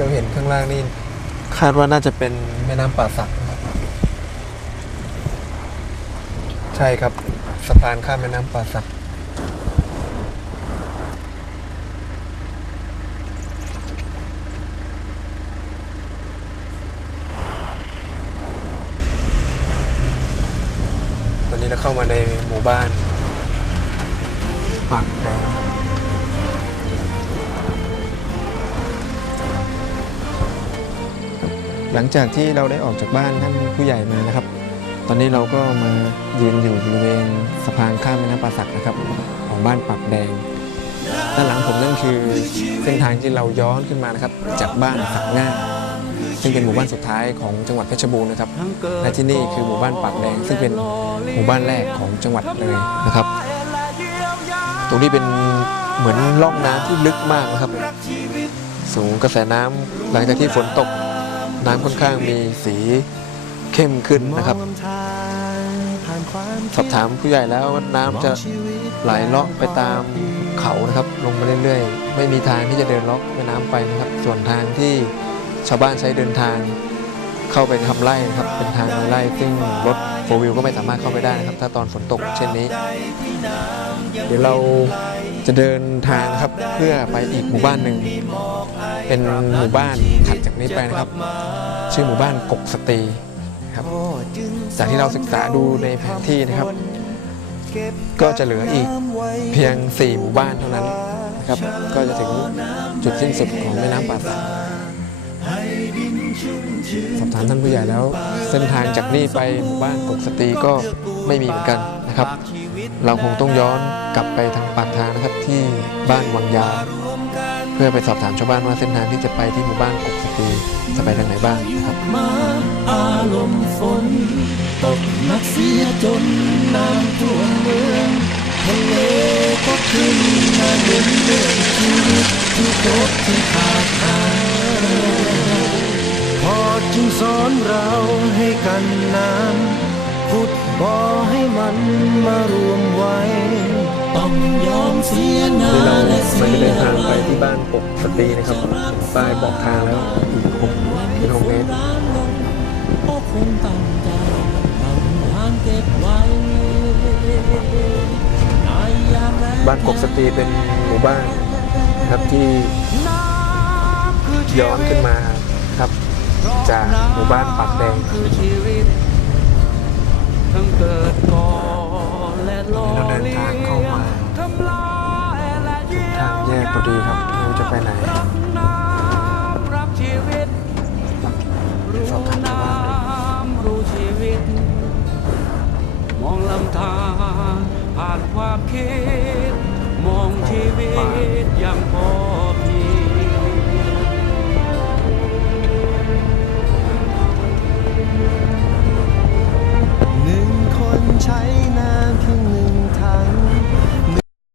เราเห็นข้างล่างนี่คาดว่าน่าจะเป็นแม่น้ำป่าสักนะครับใช่ครับสะพานข้ามแม่น้ำป่าสักตอนนี้เราเข้ามาในหมู่บ้านปากแดง หลังจากที่เราได้ออกจากบ้านท่านผู้ใหญ่มานะครับ ตอนนี้เราก็มายืนอยู่บริเวณสะพานข้ามแม่น้ำป่าสักนะครับ ของบ้านปากแดง ด้านหลังผมนั่นคือเส้นทางที่เราย้อนขึ้นมานะครับ จากบ้านสักง่าซึ่งเป็นหมู่บ้านสุดท้ายของจังหวัดเพชรบูรณ์นะครับ และที่นี่คือหมู่บ้านปากแดง ซึ่งเป็นหมู่บ้านแรกของจังหวัดเลยนะครับ ตรงนี้เป็นเหมือนร่องน้ำที่ลึกมากนะครับ สูงกระแสน้ำหลังจากที่ฝนตก น้ำค่อนข้างมีสีเข้มขึ้นนะครับ สอบถามผู้ใหญ่แล้วว่าน้ำจะไหลเลาะไปตามเขานะครับ ลงมาเรื่อยๆ ไม่มีทางที่จะเดินเลาะแม่น้ำไปนะครับ ส่วนทางที่ชาวบ้านใช้เดินทางเข้าไปทำไร่นะครับ เป็นทางไร่ซึ่งรถโฟวิวก็ไม่สามารถเข้าไปได้นะครับ ถ้าตอนฝนตกเช่นนี้ เดี๋ยวเรา จะเดินทางครับเพื่อไปอีกหมู่บ้านหนึ่ง เป็นหมู่บ้านถัดจากนี้ไปนะครับ ชื่อหมู่บ้านกกสตรีครับจากที่เราศึกษาดูในแผนที่นะครับ ก็จะเหลืออีกเพียง 4 หมู่บ้านเท่านั้นนะครับ ก็จะถึงจุดสิ้นสุดของแม่น้ำป่าสักสอบถามท่านผู้ใหญ่แล้ว เส้นทางจากนี่ไปหมู่บ้านกกสตรีก็ไม่มีเหมือนกันนะครับ เราคงต้องย้อนกลับไปทางปากทางนะครับที่บ้านวังยา เพื่อไปสอบถามชาวบ้านว่าเส้นทางที่จะไปที่หมู่บ้านกกสตีจะไปทางไหนบ้างนะครับมาอารมณ์ฝนตกนักเสียจนน้ำท่วมเมืองทะเลก็ขึ้นมาเดินเรื่องชีวิตที่ตกที่ขาดหายพอจึงสอนเราให้กันน้ำขุดบ่ อให้มันมารวมไว้ ต้องยอมเสียหน้านี่เราและมันเสีจะยเดินทางไปที่บ้านปกสตีนะครับป้ายบอกทางแล้วอีก6กิโลเมตรก็คงตั้งใจทำทางเก็บไว้ามแล้งบ้านกกสตรีเป็นหมู่บ้านครับที่ย้อนขึ้นมาครับ จากหมู่บ้านปากแดง ทั้งเกิดก่อนและลอเราเดินเลี้ยทางเข้ามาทำลายและเยี่ยทางแยกพอดีครับไม่รู้จะไปไหนรับชีวิตรู้น้ำรู้ชีวิต มองลำธารผ่านความคิด มองชีวิตอย่างพอ